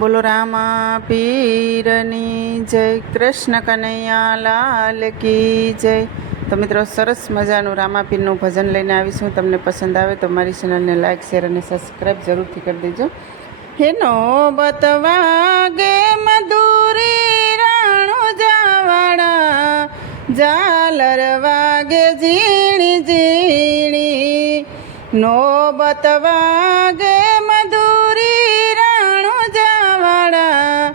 બોલો રામા પીરની જય, કૃષ્ણ કનૈયા લાલ કી જય. તો મિત્રો, સરસ મજાનું રામાપીરનું ભજન લઈને આવીશું. તમને પસંદ આવે તો મારી ચેનલને લાઇક, શેર અને સબસ્ક્રાઈબ જરૂરથી કરી દેજો. હેનો બતવાગે મધુરી રાણુ જાવાડા, ઝાલર વાગે ઝીણી ઝીણી. નો બતવાગે મધુરી રાણુ જાવાડા,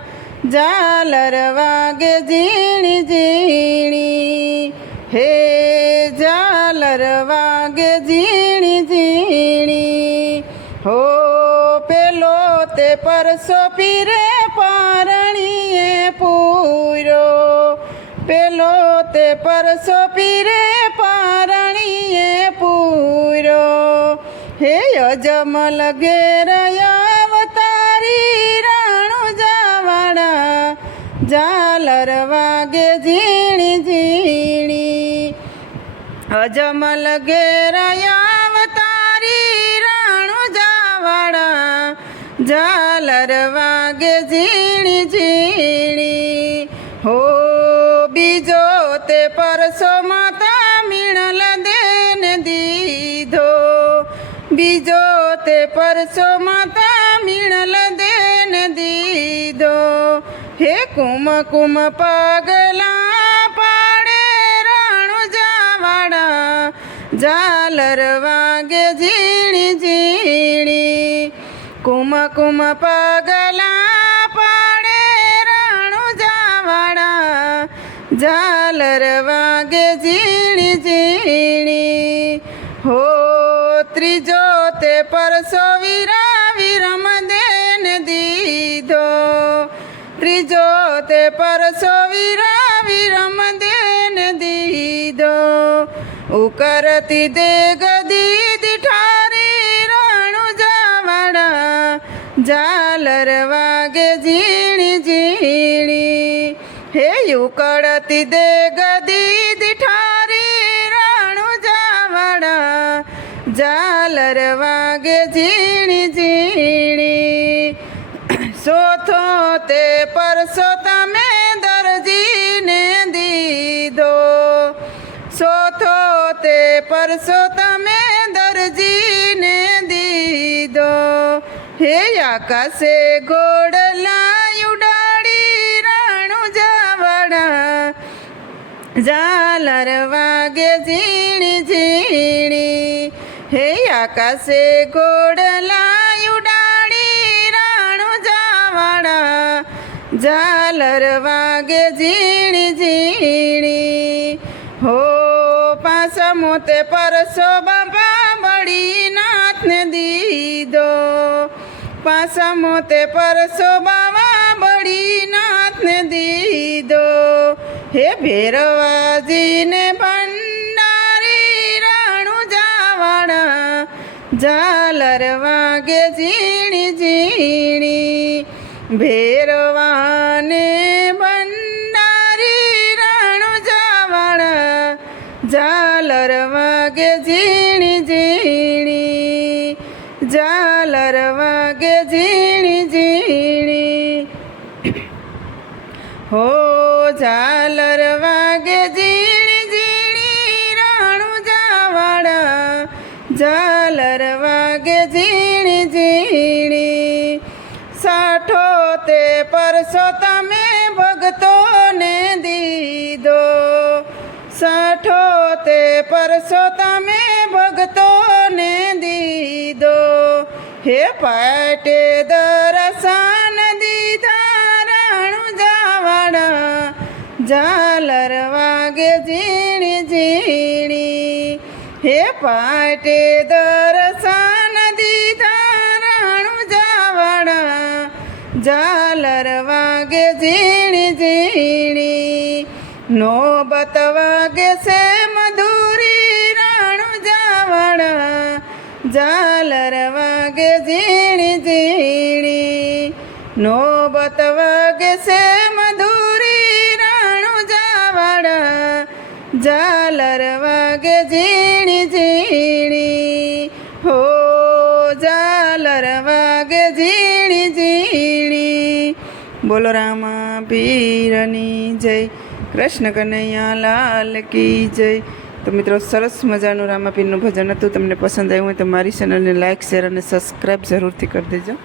ઝાલર વાગે ઝીણી ઝીણી. હે ઝાલર વાગે ઝીણી ઝીણી. હો પેલો તે પરસો પીરે પારણીએ પૂર્યો, પેલો તે પરસો પીરે પારણીએ પૂર્યો. હે અજમલ ઘેર અવતારી રાણુ જાવાડા, ઝાલર વાગે ઝીણી ઝીણી. અજમલ ઘેર અવતારી રાણુ જાવાડા, ઝાલર વાગે ઝીણી ઝીણી. હો બીજો તે પરસો માતા મીણલ દેન દીધો, બીજો તે પરસો માતા મીણલ દેન દીધો. હે કુમકુમ પગલા પાડે રાણુ જાવાડા, ઝાલર વાગે ઝીણી ઝીણી. કુમકુમ પગલા પાડે રાણુ જાવાડા, ઝાલર વાગે ઝીણી ઝીણી. હો ત્રીજો તે પરસો વીરા વિરમ દેન દીધો, ત્રીજો તે પરસો વીરા વિરમ દેન દીધો. ઉકરતી દે ગદી દીઠારી રાણુ જાવાડા, ઝાલર વાગે ઝીણી ઝીણી. હે ઉકળતી દે ગદી દીઠારી રાણુ જાવાડા, ઝાલર વાગે ઝીણી ઝીણી. સોથો તે પરસો તમે દરજીને દીધો, સોથો તે પરસો તમે દરજીને દીધો. હે આકાશે ઘોડલા ઉડાડી રાણુ જાવાડા, ઝાલર વાગે ઝીણી ઝીણી. હે આકાશે ઘોડલા ઉડાડી રાણુ જાવાડા, ઝાલર વાગે ઝીણી ઝીણી. હો પાસમો તે પરસો બાપા બળીનાથને દીધો, પાસમો તે પરસો બાવા બળીનાથને દીધો. હે ભેરવાજીને ભંડારી રાણુ જાવાડા, ઝાલર વાગે ઝીણી ઝીણી. ભેરવાને ભંડારી રાણુ જાવાડા, ઝાલર વાગે ઝીણી ઝીણી. ઝાલર વાગે ઝીણી ઝીણી. હો ઝાલર વાગે ઝીણી ઝીણી રાણુ જાવાડા, ઝાલર વાગે ઝીણી ઝીણી. સાઠો તે પરસો તમે ભગતોને દીધો, સાઠો તે પરસો તમે ભગતોને દીધો. હે પાટે દર્શન દીધા રાણુ જાવાડા, ઝાલર વાગે ઝીણી ઝીણી. હે પાટે દર્શન દીધા રાણુ જાવાડા, ઝાલર વાગે ઝીણી ઝીણી. નોબત વાગે છે મધુરી રાણુ જાવાડા, ઝાલર વાગે ઝીણી ઝીણી. નોબત વાગે છે મધુરી રાણુ જાવાડા, ઝાલર વાગે ઝીણી ઝીણી. હો ઝાલર વાગે ઝીણી ઝીણી. બોલો રામા પીરની જય, કૃષ્ણ કનૈયા લાલ કી જય. તો મિત્રો, સરસ મજાનું રામાપીરનું ભજન હતું. તમને પસંદ આવ્યું હોય તો મારી ચેનલને લાઇક, શેર અને સબસ્ક્રાઈબ જરૂરથી કરી દેજો.